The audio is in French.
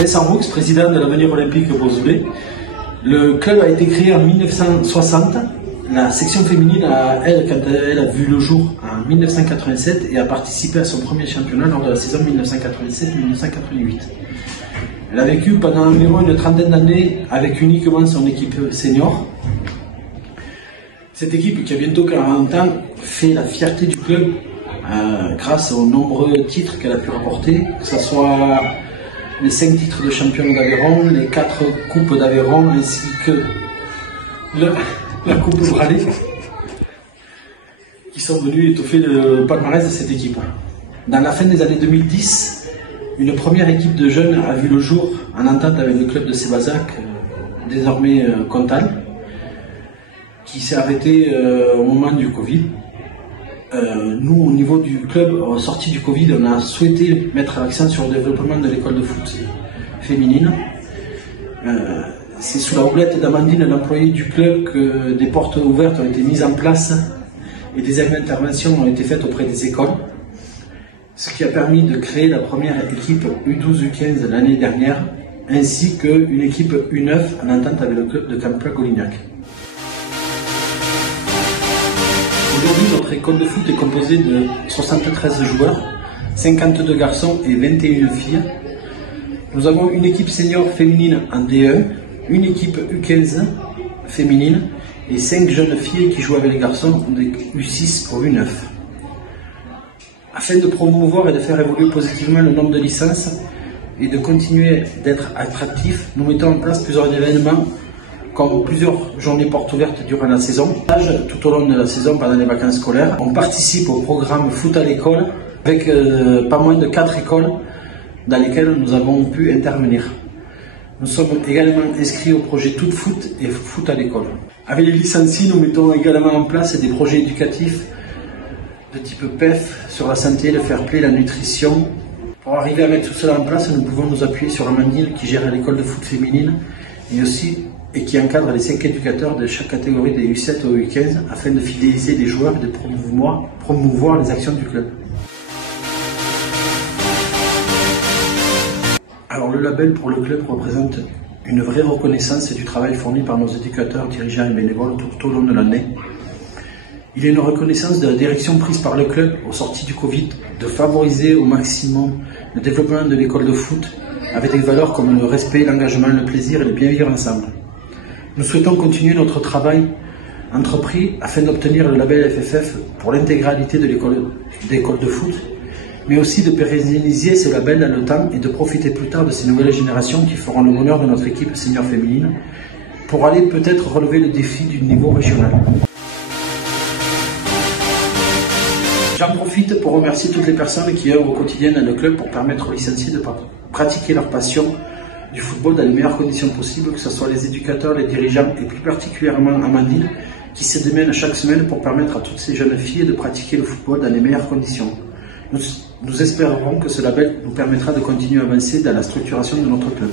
Vincent Roux, président de l'Avenir Olympique Beausoleil. Le club a été créé en 1960. La section féminine, quand elle a vu le jour en 1987 et a participé à son premier championnat lors de la saison 1987-1988. Elle a vécu pendant environ une trentaine d'années avec uniquement son équipe senior. Cette équipe, qui a bientôt 40 ans, fait la fierté du club grâce aux nombreux titres qu'elle a pu rapporter, que ce soit les 5 titres de champion d'Aveyron, les 4 coupes d'Aveyron, ainsi que la coupe Bralé, qui sont venus étoffer le palmarès de cette équipe. Dans la fin des années 2010, une première équipe de jeunes a vu le jour en entente avec le club de Sébazac, désormais Comtal, qui s'est arrêté au moment du Covid. Nous, au niveau du club, sorti du Covid, on a souhaité mettre l'accent sur le développement de l'école de foot féminine. C'est sous la houlette d'Amandine, l'employée du club, que des portes ouvertes ont été mises en place et des interventions ont été faites auprès des écoles. Ce qui a permis de créer la première équipe U12-U15 l'année dernière, ainsi qu'une équipe U9 en entente avec le club de Camplain-Golignac. Aujourd'hui, notre école de foot est composée de 73 joueurs, 52 garçons et 21 filles. Nous avons une équipe senior féminine en D1, une équipe U15 féminine et 5 jeunes filles qui jouent avec les garçons de U6 au U9. Afin de promouvoir et de faire évoluer positivement le nombre de licences et de continuer d'être attractif, nous mettons en place plusieurs événements comme plusieurs journées portes ouvertes durant la saison. Tout au long de la saison, pendant les vacances scolaires, on participe au programme Foot à l'école avec pas moins de 4 écoles dans lesquelles nous avons pu intervenir. Nous sommes également inscrits au projet Tout Foot et Foot à l'école. Avec les licenciés, nous mettons également en place des projets éducatifs de type PEF sur la santé, le fair play, la nutrition. Pour arriver à mettre tout cela en place, nous pouvons nous appuyer sur Amandine qui gère l'école de foot féminine et qui encadre les 5 éducateurs de chaque catégorie des U7 au U15 afin de fidéliser les joueurs et de promouvoir les actions du club. Alors le label pour le club représente une vraie reconnaissance du travail fourni par nos éducateurs, dirigeants et bénévoles tout au long de l'année. Il est une reconnaissance de la direction prise par le club au sorti du Covid de favoriser au maximum le développement de l'école de foot avec des valeurs comme le respect, l'engagement, le plaisir et le bien vivre ensemble. Nous souhaitons continuer notre travail entrepris afin d'obtenir le label FFF pour l'intégralité de l'école de foot, mais aussi de pérenniser ce label dans le temps et de profiter plus tard de ces nouvelles générations qui feront le bonheur de notre équipe senior féminine pour aller peut-être relever le défi du niveau régional. J'en profite pour remercier toutes les personnes qui œuvrent au quotidien dans le club pour permettre aux licenciés de pratiquer leur passion du football dans les meilleures conditions possibles, que ce soit les éducateurs, les dirigeants et plus particulièrement Amandine qui se démène chaque semaine pour permettre à toutes ces jeunes filles de pratiquer le football dans les meilleures conditions. Nous espérons que ce label nous permettra de continuer à avancer dans la structuration de notre club.